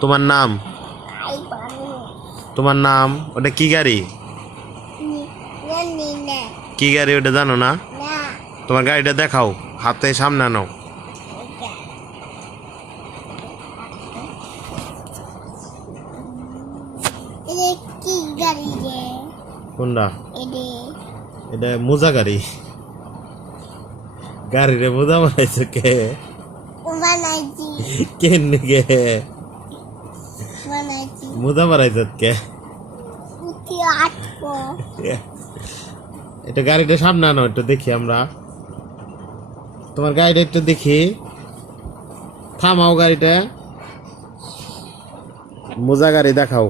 তোমার নাম? তোমার নাম? ওটা কি গাড়ি? কি গাড়ি ওটা জানো না? তোমার গাড়িটা দেখাও, হাতে সামনে আনো। কোনটা? এটা মোজা গাড়ি। গাড়ি রে মোজা বানাইছে কে? কেন গে মোজা বানাইছে কে? এটা গাড়িটা সামনে আনো, একটু দেখি আমরা। তোমার গাড়িটা একটু দেখি, থামাও গাড়িটা, মোজা গাড়ি দেখাও।